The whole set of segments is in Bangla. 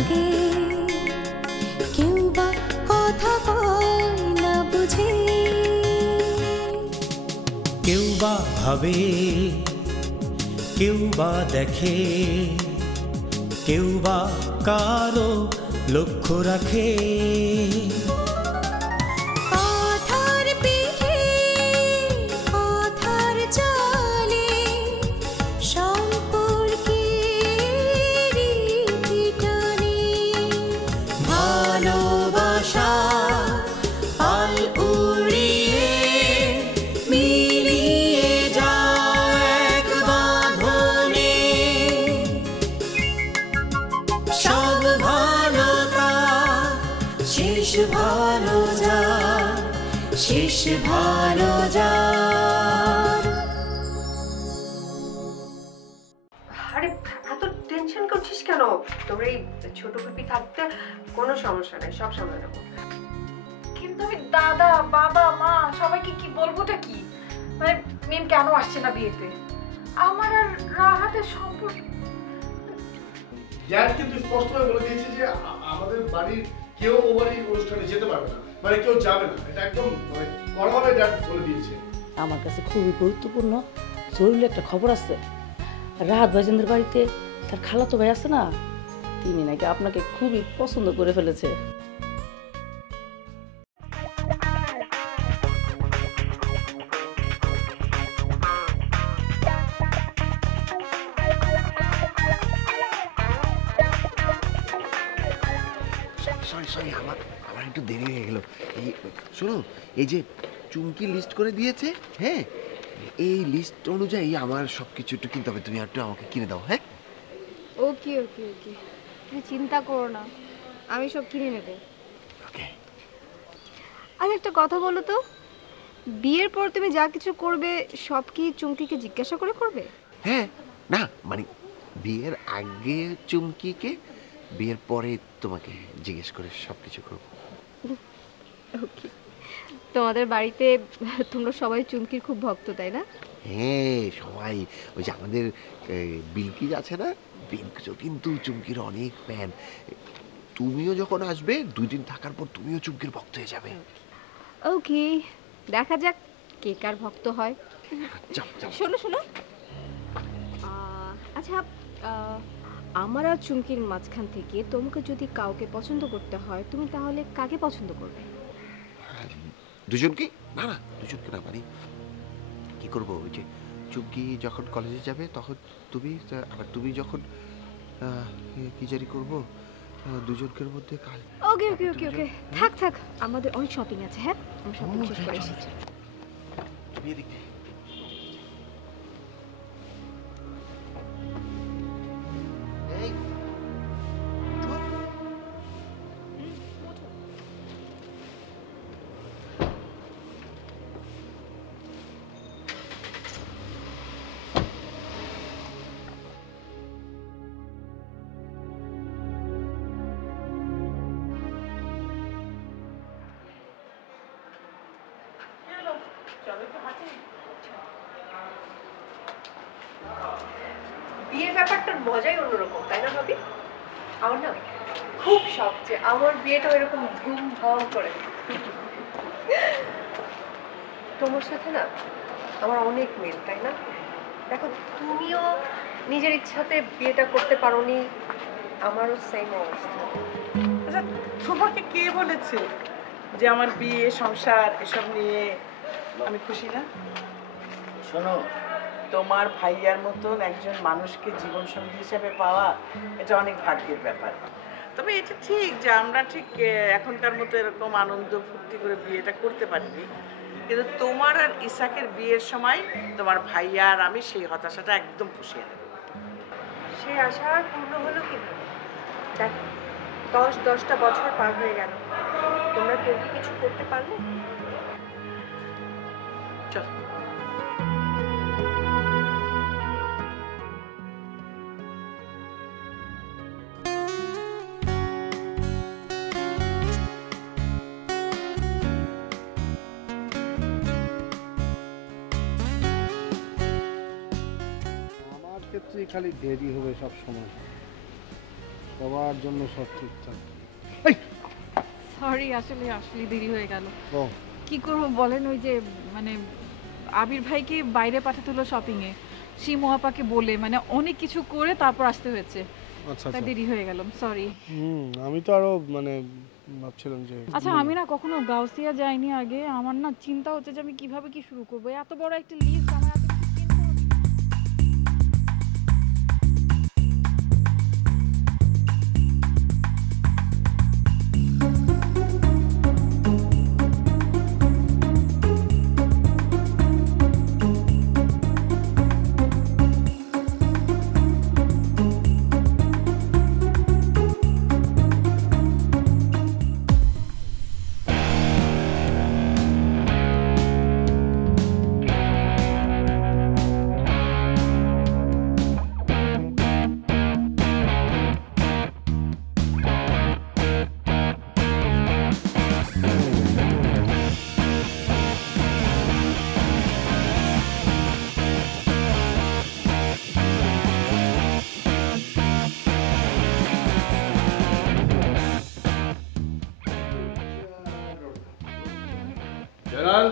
লাগে, কেউ বা কথা কয় না বুঝে, কেউ বা ভাবে, কেউ বা দেখে, কেউ বা কারো লক্ষ্য রাখে। কথার পিঠে কথার চলে, সম্পর্কের রীতি টানে, ভালোবাসা পাল উড়িয়ে মিলিয়ে যায় এক বাঁধনে। সব ভালো তার শেষ ভালো যার, শেষ ভালো যার। আরে এত টেনশন করছিস কেন? তোর এই ছোট পিপি থাকতে কোনো সমস্যা নাই, সব সামলে নেবো। কিন্তু আমি দাদা, বাবা, মা সবাইকে কি বলবোটা কি? মানে মিম কেন আসছে না বিয়েতে? আমার আর রাহাতের সম্পর্ক। জ্যাক কিন্তু স্পষ্টভাবে বলে দিয়েছে যে আমাদের বাড়ির কেউ ও বাড়ির অনুষ্ঠানে যেতে পারবে না, মানে কেউ যাবে না। এটা একদম মানে কড়াভাবে জ্যাক বলে দিয়েছে। আমার কাছে খুবই গুরুত্বপূর্ণ জরুরি একটা খবর আছে। রাহাত ভাইজানদের বাড়িতে তার খালাতো ভাই আছে না, তিনি নাকি আপনাকে খুবই পছন্দ করে ফেলেছে। সরি আমার একটু দেরি হয়ে গেল। এই শোনো, এই যে চুমকি লিস্ট করে দিয়েছে, হ্যাঁ, এই লিস্ট অনুযায়ী আমার সব কিছু একটু কিনতে হবে। তুমি একটু আমাকে কিনে দাও। হ্যাঁ, ওকে ওকে ওকে, তুমি চিন্তা করো না, আমি সব কিনে নেব। ওকে। আচ্ছা একটা কথা বলো তো, বিয়ের পর তুমি যা কিছু করবে সব কি চুমকিকে জিজ্ঞাসা করে করবে? হ্যাঁ, না মানে বিয়ের আগে চুমকিকে, বিয়ের পরে তোমাকে জিজ্ঞেস করে সব কিছু করবো। ওকে। তোমাদের বাড়িতে তোমরা সবাই চুমকির খুব ভক্ত, তাই না? হ্যাঁ সবাই, ওই যে আমাদের বিলকিস আছে না, বিলকিসও কিন্তু চুমকির অনেক ফ্যান। তুমিও যখন আসবে 2 দিন থাকার পর তুমিও চুমকির ভক্ত হয়ে যাবে। ওকে, দেখা যাক কে কার ভক্ত হয়। শোনো শোনো, আচ্ছা আমার আর চুমকির মাঝখান থেকে তোমাকে যদি কাউকে পছন্দ করতে হয়, তুমি তাহলে কাকে পছন্দ করবে? দুজনকে? না না, দুজনকে না, মানে কি করবো, ওই যে চুমকি যখন কলেজে যাবে তখন তুমি, আবার তুমি যখন কি জারি করবো, দুজনকের মধ্যে কাল। ওকে ওকে ওকে ওকে, থাক থাক, আমাদের অনেক শপিং আছে। হ্যাঁ, আমরা শপিং শেষ করে এসেছি। তুমি এদিকে। বিয়ের ব্যাপারটার মজাই অন্যরকম, তাই না ভাবি? আমার না খুব শখ যে আমার বিয়েটা এরকম ধুমধাম করে। তোমার সাথে না আমার অনেক মিল, তাই না? দেখো তুমিও নিজের ইচ্ছাতে বিয়েটা করতে পারোনি, আমারও সেম অবস্থা। আচ্ছা তোমাকে কে বলেছে যে আমার বিয়ে সংসার এসব নিয়ে আমি খুশি না? শোনো, তোমার ভাইয়ার মতন একজন মানুষকে জীবনসঙ্গী হিসেবে পাওয়া এটা অনেক ভাগ্যের ব্যাপার। তবে এটা ঠিক যে আমরা ঠিক এখনকার মতো এরকম আনন্দ ফুর্তি করে বিয়েটা করতে পারিনি, কিন্তু তোমার আর ইসাকের বিয়ের সময় তোমার ভাইয়া আর আমি সেই হতাশাটা একদম পুষিয়ে নেব। সেই আশা আর পূর্ণ হলো কিভাবে? দেখ 10-10টা বছর পার হয়ে গেল, তোমরা কেউ কি কিছু করতে পারলে? চল। ক্ষেত্রে খালি দেরি হবে সব সময়। সবার জন্য সব ঠিকঠাক। সরি, আসলে আসলে দেরি হয়ে গেল। ও কি করবো বলেন, ওই যে মানে আবির ভাইকে বাইরে পাঠাতে হলো শপিংয়ে, শিমু আপাকে বলে মানে অনেক কিছু করে তারপর আসতে হয়েছে। আচ্ছা তাই আচ্ছা। দেরি হয়ে গেল, সরি। আমি তো আরো মানে ভাবছিলাম যে আচ্ছা, আমি না কখনো গাউসিয়া যাইনি আগে, আমার না চিন্তা হচ্ছে যে আমি কিভাবে কি শুরু করবো, এত বড় একটা লিস্ট আমার এত কিছু কিনতে হবে। জালাল,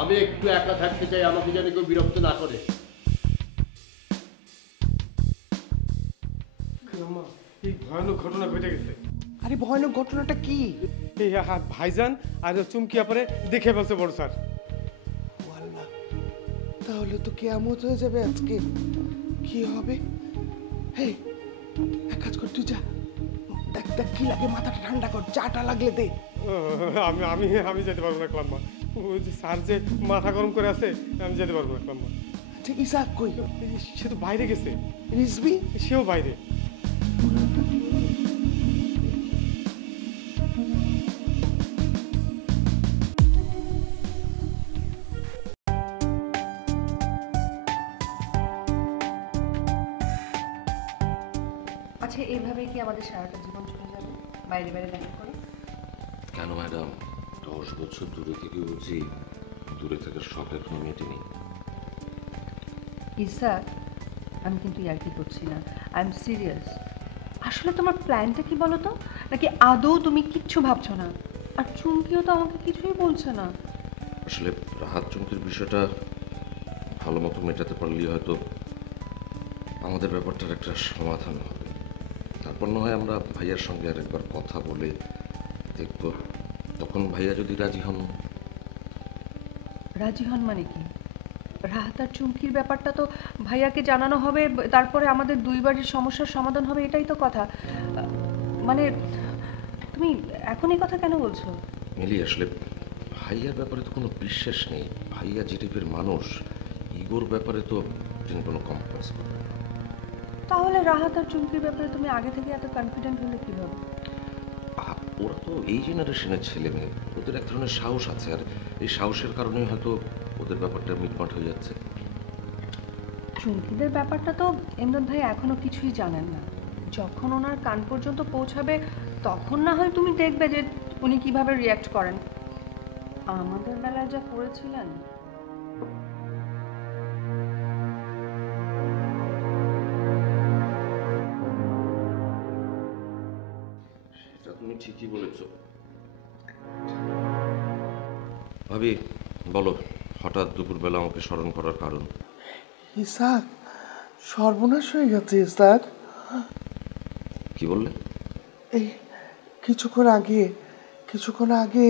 আমি একটু একা থাকতে চাই, আমাকে যেন কেউ বিরক্ত না করে। এই ভয়ানক ঘটনা ঘটে গেছে। আরে ভয়ানক ঘটনাটা কি? এই ভাইজান আর চুমকি আপারে দেখে ফেলছে বড় স্যার। আল্লাহ, তাহলে তো কেয়ামত হয়ে যাবে আজকে। কি হবে? হে, এক কাজ কর, তুই যা, দেখ দেখ কি লাগে, মাথাটা ঠান্ডা কর, চাটা লাগলে দে। আমি আমি আমি যেতে পারবো না ক্লাম্মা। ওই যে স্যার যে মাথা গরম করে আছে, আমি যেতে পারবো না ক্লাম্মা। আচ্ছা, ইসাক কই? সে তো বাইরে গেছে। রিজবি? সেও বাইরে। আচ্ছা, এইভাবে কি আমাদের সারাটা জীবন চলে যাবে বাইরে বাইরে দেখা করে? কেন ম্যাডাম, 10 বছর দূরে থেকে বুঝি দূরে থাকার শখ এখনো মেটেনি? ইসাক, আমি কিন্তু ইয়ার্কি করছি না, আই এম সিরিয়াস। আসলে তোমার প্ল্যানটা কি বলো তো? নাকি আদৌ তুমি কিচ্ছু ভাবছো না? আর চুমকিও তো আমাকে কিছুই বলছে না। আসলে রাহাত চুমকির বিষয়টা ভালো মতো মেটাতে পারলেই হয়তো আমাদের ব্যাপারটার একটা সমাধান হবে। তারপর না হয় আমরা ভাইয়ার সঙ্গে আরেকবার কথা বলে দেখব, তখন ভাইয়া যদি রাজি হন। রাজি হন মানে কি? রাহাত আর চুমকির ব্যাপারটা তো ভাইয়াকে জানানো হবে, তারপরে আমাদের দুই বাড়ির সমস্যার সমাধান হবে, এটাই তো কথা। মানে তুমি এখন এই কথা কেন বলছো? মিলি, আসলে ভাইয়ার ব্যাপারে তো কোনো বিশ্বাস নেই। ভাইয়া যে টাইপের মানুষ, ইগোর ব্যাপারে তো তিনি কোনো কম্প্রোমাইজ করবেন না। তাহলে রাহাত আর চুমকির ব্যাপারে তুমি আগে থেকে এত কনফিডেন্ট হলে কিভাবে? ওরা তো এই জেনারেশনের ছেলে মেয়ে, ওদের এক ধরনের সাহস আছে, আর এই সাহসের কারণে হয়তো ওদের ব্যাপারটা মিটমাট হয়ে যাচ্ছে। চুমকিদের ব্যাপারটা তো ইমদাদ ভাই এখনো কিছুই জানেন না। যখন ওনার কান পর্যন্ত পৌঁছাবে তখন না হয় তুমি দেখবে যে উনি কিভাবে রিয়্যাক্ট করেন। আমাদের বেলায় যা করেছিলেন। সেটা তুমি ঠিকই বলেছ। ভাবি, বলো, হঠাৎ দুপুরবেলা আমাকে স্মরণ করার কারণ? ইসাক, সর্বনাশ হয়ে গেছে ইসাক। কি বললে? এই কিছুক্ষণ আগে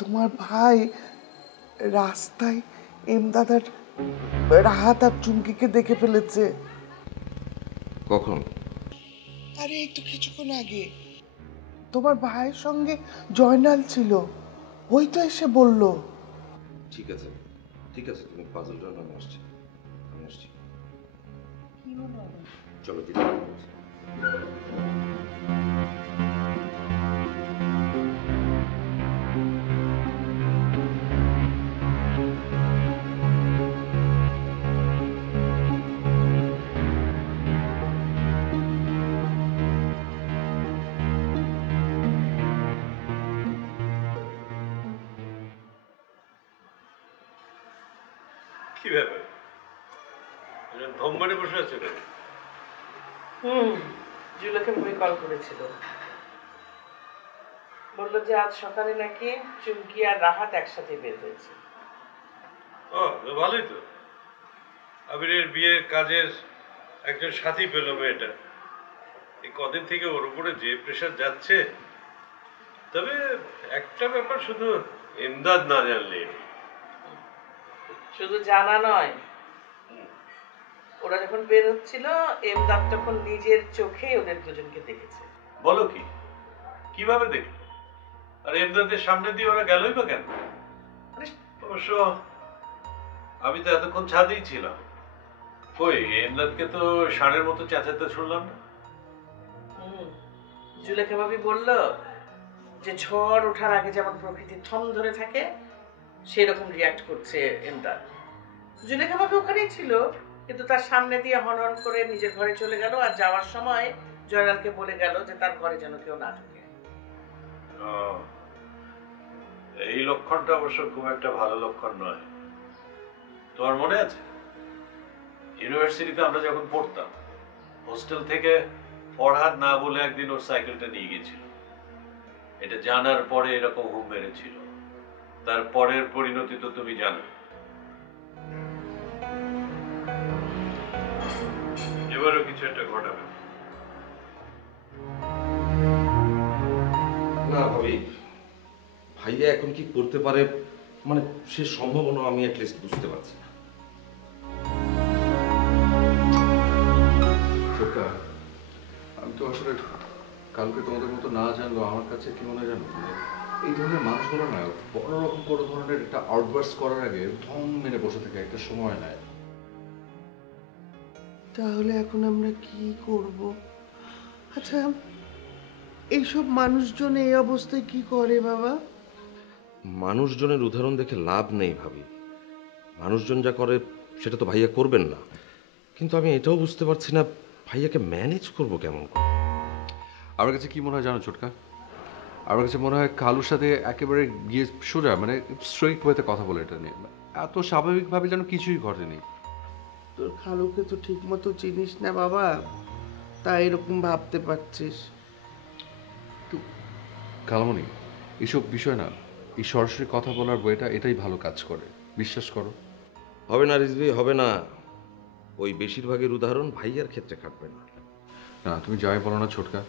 তোমার ভাই রাস্তায় ইমদাদ আর রাহাত আর চুমকিকে দেখে ফেলেছে। কখন? আরে এই তো কিছুক্ষণ আগে। তোমার ভাইয়ের সঙ্গে জয়নাল ছিল, ওই তো এসে বলল। ঠিক আছে ঠিক আছে, তুমি পাজলটা আমি আসছি। চলো দিদি। কি ব্যাপার, ধম মানে বসে আছে? জুলেখা ভাবি কল করেছিল, বললো যে আজ সকালে নাকি চুমকি আর রাহাত একসাথে বের হয়েছে। ও ভালোই তো, আবিরের বিয়ের কাজের একজন সাথী পেল মেয়েটা। এই কদিন থেকে ওর উপরে যে প্রেশার যাচ্ছে। তবে একটা ব্যাপার শুধু এমদাদ না জানলে। শুধু জানা নয়, ওরা যখন বের হচ্ছিল এমদাদ তখন নিজের চোখে ওদের দুজনকে দেখেছে। বলো কি, কিভাবে দেখলো? আর এমদাদের সামনে দিয়ে ওরা গেলই বা কেন? অবশ্য আমি তো এতক্ষণ ছাদেই ছিলাম। কই এমদাদকে তো ষাঁড়ের মতো চেঁচাতে শুনলাম না। জুলেখা ভাবি বললো যে ঝড় ওঠার আগে যেমন প্রকৃতি থম ধরে থাকে সেরকম রিয়াক্ট করছে এমদাদ। জুলেখা ভাবি ওখানেই ছিল, কিন্তু তার সামনে দিয়ে হনহন করে নিজের ঘরে চলে গেল, আর যাওয়ার সময় জয়নালকে বলে গেল যে তার ঘরে যেন কেউ না ঢুকে। এই লক্ষণটা অবশ্য খুব একটা ভালো লক্ষণ নয়। তোমার মনে আছে ইউনিভার্সিটিতে আমরা যখন পড়তাম, হোস্টেল থেকে ফরহাদ না বলে একদিন ওর সাইকেলটা নিয়ে গেছিল। এটা জানার পরে এরকম হুম মেরেছিল। তার পরের পরিণতি তো তুমি জানো। এবারও কিছু একটা ঘটাবে না ভাবি, ভাইয়া এখন কি করতে পারে মানে সে সম্ভাবনা আমি অ্যাটলিস্ট বুঝতে পারছি না। আমি তো আসলে কালকে তোমাদের মতো না জানলো, আমার কাছে কি মনে জানো, এই ধরনের মানুষগুলো না বড় রকম কোনো ধরনের একটা আউটবার্স করার আগে ধম মেরে বসে থাকে, একটা সময় নেয়। তাহলে এখন আমরা কি করব? আচ্ছা, এইসব মানুষজন এই অবস্থায় কি করে বাবা? মানুষজনের উদাহরণ দেখে লাভ নেই ভাবি। মানুষজন যা করে সেটা তো ভাইয়া করবেন না, কিন্তু আমি এটাও বুঝতে পারছি না ভাইয়াকে ম্যানেজ করবো কেমন করে। আমার কাছে কি মনে হয় জানো ছোটকা, আমার কাছে মনে হয় কালুর সাথে একেবারে গিয়ে সোজা মানে স্ট্রেইট ওয়েতে কথা বলে এটা নিয়ে, এত স্বাভাবিকভাবে যেন কিছুই ঘটেনি। তোর খালুকে তো ঠিক মতো চিনিস না বাবা, তাই এরকম ভাবতে পারছিস। কালামণি, এইসব বিষয় না এই সরাসরি কথা বলার বইটা এটাই ভালো কাজ করে, বিশ্বাস করো। হবে না রিজভি, হবে না। ওই বেশিরভাগের উদাহরণ ভাইয়ার ক্ষেত্রে খাটবে না। না তুমি যাই বলো না ছোটকা,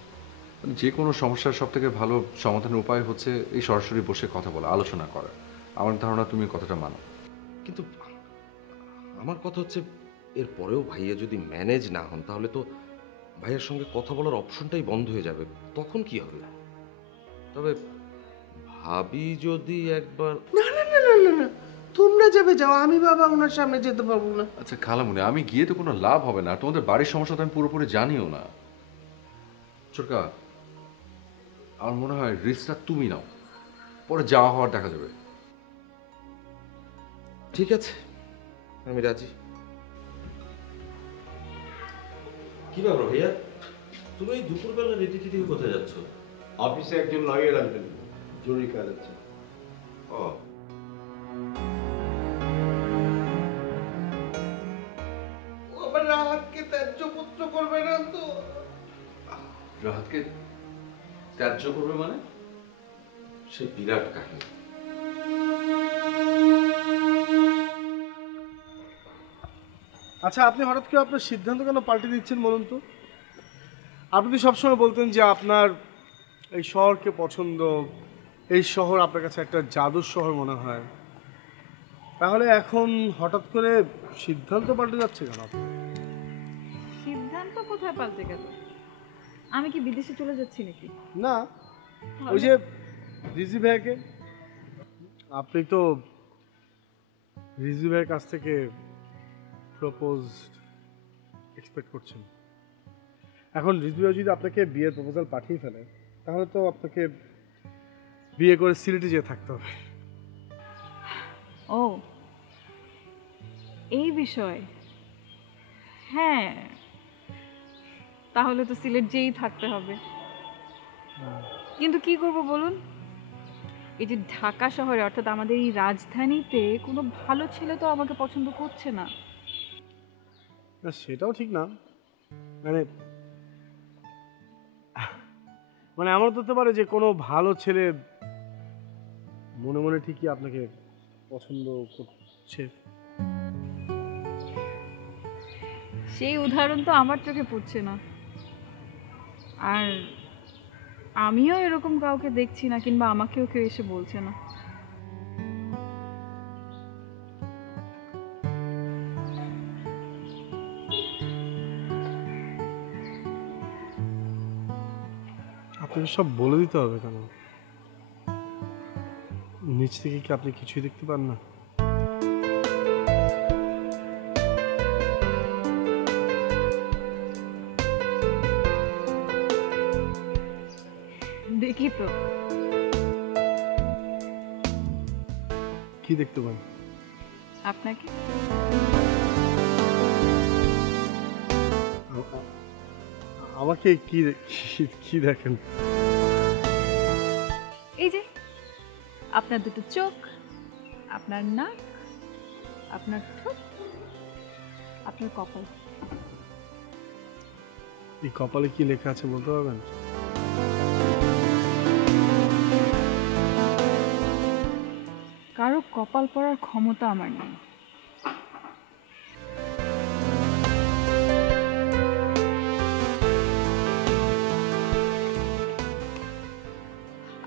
যে কোনো সমস্যার সব থেকে ভালো সমাধানের উপায় হচ্ছে এই সরাসরি বসে কথা বলা, আলোচনা করা। আমার ধারণা তুমি কথাটা মানো। কিন্তু আমার কথা হচ্ছে এর পরেও ভাইয়া যদি ম্যানেজ না হন তাহলে তো ভাইয়ার সঙ্গে কথা বলার অপশনটাই বন্ধ হয়ে যাবে, তখন কি হবে? তবে ভাবি যদি একবার না না না না না না, তোমরা যাবে যাও, আমি বাবা ওনার সামনে যেতে পারবো না। আচ্ছা খালামুনি, আমি গিয়ে তো কোনো লাভ হবে না, তোমাদের বাড়ির সমস্যা তো আমি পুরোপুরি জানিও না। ছোটকা, আমার মনে হয় রিস্কটা তুমি নাও, পরে যাওয়া হওয়ার দেখা যাবে। ঠিক আছে, আমি রাজি। কি ব্যাপার ভাইয়া, তুমি এই দুপুরবেলা রেডি টেডি কোথায় যাচ্ছ? অফিসে একজন লয়ার আসবেন, জরুরি কাজ আছে। ও, আবার রাহাতকে ত্যায্য পুত্র করবে না তো? রাহাতকে ত্যায্য করবে মানে? সে বিরাট কাহিনী। আচ্ছা, আপনি হঠাৎ করে আপনার সিদ্ধান্ত কেন পাল্টে দিচ্ছেন বলুন তো? আপনি তো সবসময় বলতেন যে আপনার এই শহরকে পছন্দ, এই শহর আপনার কাছে একটা জাদুর শহর মনে হয়। তাহলে এখন হঠাৎ করে সিদ্ধান্ত পাল্টে যাচ্ছে কেন? সিদ্ধান্ত কোথায় পাল্টে গেল? আমি কি বিদেশে চলে যাচ্ছি নাকি? না, ওই যে রিজি ভাইকে, আপনি তো রিজি ভাইয়ের কাছ থেকে প্রপোজ এক্সপেক্ট করছেন। এখন রিজি ভাই যদি আপনাকে বিয়ের প্রপোজাল পাঠিয়ে ফেলে তাহলে তো আপনাকে বিয়ে করে সিলেটে যেয়ে থাকতে হবে। ও, এই বিষয়। হ্যাঁ, তাহলে তো সিলেট যেয়েই থাকতে হবে। কিন্তু কি করব বলুন, এই যে ঢাকা শহরে অর্থাৎ আমাদের এই রাজধানীতে কোনো ভালো ছেলে তো আমাকে পছন্দ করছে না। না সেটাও ঠিক না, মানে মানে এমন তো হতে পারে যে কোনো ভালো ছেলে মনে মনে ঠিকই আপনাকে পছন্দ করছে। সেই উদাহরণ তো আমার চোখে পড়ছে না, আর আমিও এরকম কাউকে দেখছি না, কিংবা আমাকেও কেউ এসে বলছে না। আপনাকে সব বলে দিতে হবে কেন? নিচ থেকে কি আপনি কিছুই দেখতে পান না? দেখি তো। কি দেখতে পান? আপনাকে। আমাকে কি কি দেখেন? এই যে আপনার দুটো চোখ, আপনার নাক, আপনার ঠোঁট, আপনার কপাল। এই কপালে কি লেখা আছে বলতে পারবেন? কারো কপাল পড়ার ক্ষমতা আমার নেই।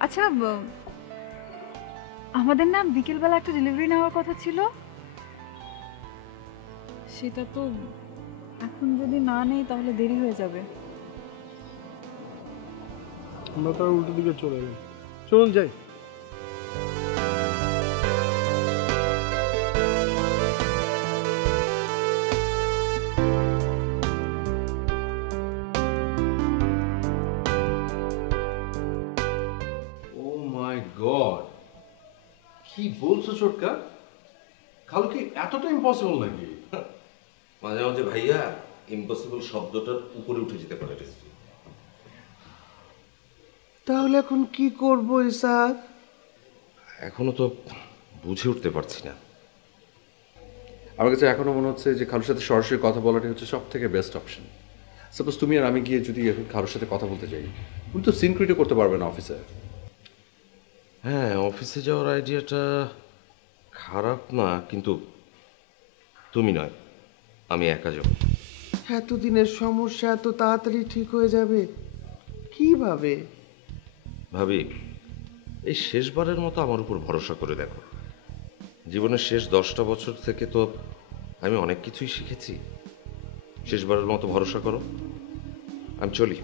আচ্ছা, আমাদের না বিকেলবেলা একটা ডেলিভারি নেওয়ার কথা ছিল, সেটা তো এখন যদি না নেই তাহলে দেরি হয়ে যাবে। আমরা তো উল্টো দিকে চলে এলাম, চলুন যাই। কি বলছো ছোটকা? খালু কি এতটা ইম্পসিবল নাকি? মাঝে মাঝে ভাইয়া ইম্পসিবল শব্দটার উপরে উঠে যেতে পারে। তাহলে এখন কি করব ইসাক? এখনো তো বুঝে উঠতে পারছি না। আমার কাছে এখনো মনে হচ্ছে যে খালুর সাথে সরাসরি কথা বলাটাই হচ্ছে সব থেকে বেস্ট অপশন। সাপোজ তুমি আর আমি গিয়ে যদি এখন খালুর সাথে কথা বলতে যাই, উনি তো সিনক্রিটও করতে পারবে না অফিসে। হ্যাঁ, অফিসে যাওয়ার আইডিয়াটা খারাপ না, কিন্তু তুমি নয়, আমি একা যাব। এতদিনের সমস্যা এত তাড়াতাড়ি ঠিক হয়ে যাবে কিভাবে? ভাবি, এই শেষবারের মতো আমার উপর ভরসা করে দেখো। জীবনের শেষ 10টা বছর থেকে তো আমি অনেক কিছুই শিখেছি। শেষবারের মতো ভরসা করো, আমি চলি।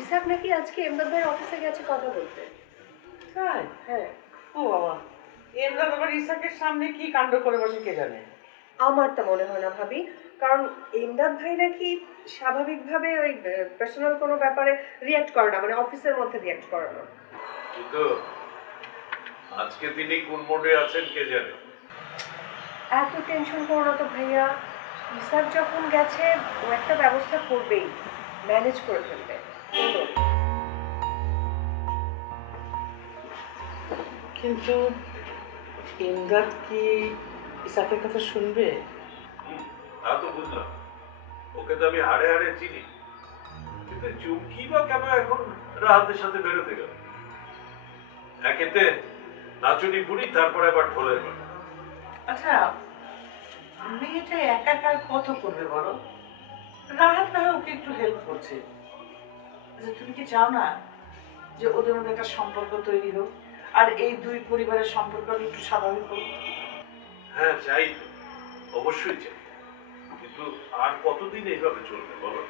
ইসাক নাকি আজকে এমদাদ ভাইয়ের অফিসে গেছে কথা বলতে। তাই? হ্যাঁ। ও বাবা, এমদাদ আবার ইসাকের সামনে কি কাণ্ড করে বসে কে জানে? আমার তা মনে হয় না ভাবি, কারণ এমদাদ ভাই নাকি স্বাভাবিকভাবে ওই পার্সোনাল কোনো ব্যাপারে রিয়াক্ট করে না, মানে অফিসের মধ্যে রিয়াক্ট করে না। কিন্তু আজকে তিনি কোন মোডে আছেন কে জানে। এত টেনশন করো না তো ভাইয়া, ইসাক যখন গেছে ও একটা ব্যবস্থা করবেই, ম্যানেজ করে ফেলবে। কিন্তু এমদাদ কি ইসাকের কথা শুনবে? তা তো বুঝলাম, ওকে তো আমি হাড়ে হাড়ে চিনি, কিন্তু চুমকি বা কেন এখন রাহাতের সাথে বেরোতে গেল? একেতে নাচুনি বুড়ি, তারপরে আবার ঢোলের বাড়ি। আচ্ছা, মেয়েটা একা একা কত করবে বলো? রাহাত না ওকে একটু হেল্প করছে। আচ্ছা, তুমি কি চাও না যে ওদের মধ্যে একটা সম্পর্ক তৈরি হোক, আর এই দুই পরিবারের সম্পর্ক একটু স্বাভাবিক হোক? হ্যাঁ চাই তো, অবশ্যই চাই, কিন্তু আর কতদিন এইভাবে চলবে বলো?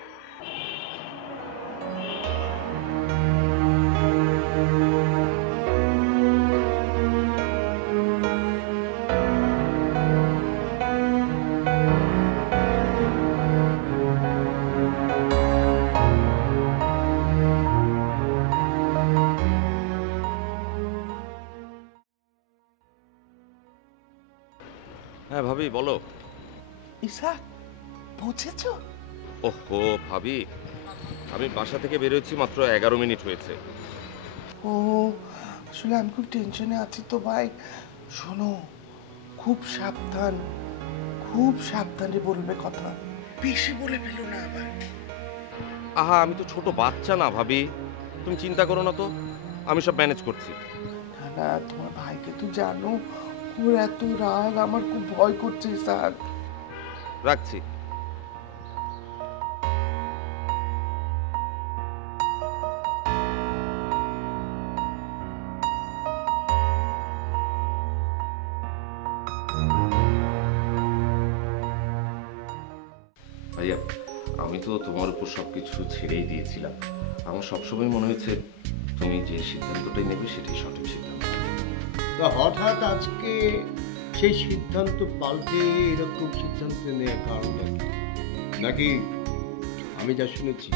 হ্যাঁ ভাবি বলো। ইসাক, পৌঁছেছো? ওহো ভাবি, আমি বাসা থেকে বেরোচ্ছি মাত্র 11 মিনিট হয়েছে। ও আসলে আমি খুব টেনশনে আছি তো ভাই। শোনো, খুব সাবধানে বলবে কথা, বেশি বলে ফেলো না আবার। আহা, আমি তো ছোট বাচ্চা না ভাবি, তুমি চিন্তা করো না তো, আমি সব ম্যানেজ করছি। না না, তোমার ভাইকে তো জানো, ওর এত রাগ, আমার খুব ভয় করছে ইসাক। রাখছি। ভাইয়া, আমি তো তোমার উপর সবকিছু ছেড়েই দিয়েছিলাম। আমার সবসময় মনে হয়েছে তুমি যে সিদ্ধান্তটাই নেবে সেটাই সঠিক সিদ্ধান্ত। তা হঠাৎ আজকে সেই সিদ্ধান্ত পাল্টে এরকম সিদ্ধান্ত নেওয়ার কারণ নাকি? আমি যা শুনেছি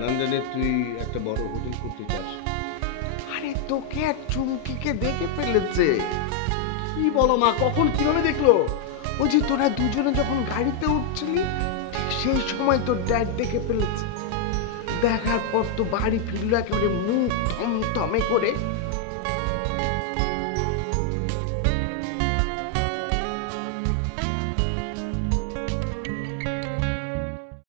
লন্ডনে তুই একটা বড় হোটেল করতে চাস। আরে তোকে আর চুমকিকে দেখে ফেলেছে। কি বলো মা, কখন কিভাবে দেখলো? ওই যে তোরা দুজনে যখন গাড়িতে উঠছিলি ঠিক সেই সময় তোর ড্যাড দেখে ফেলেছে। দেখার পর তো বাড়ি ফিরলো একেবারে মুখ থমথমে করে।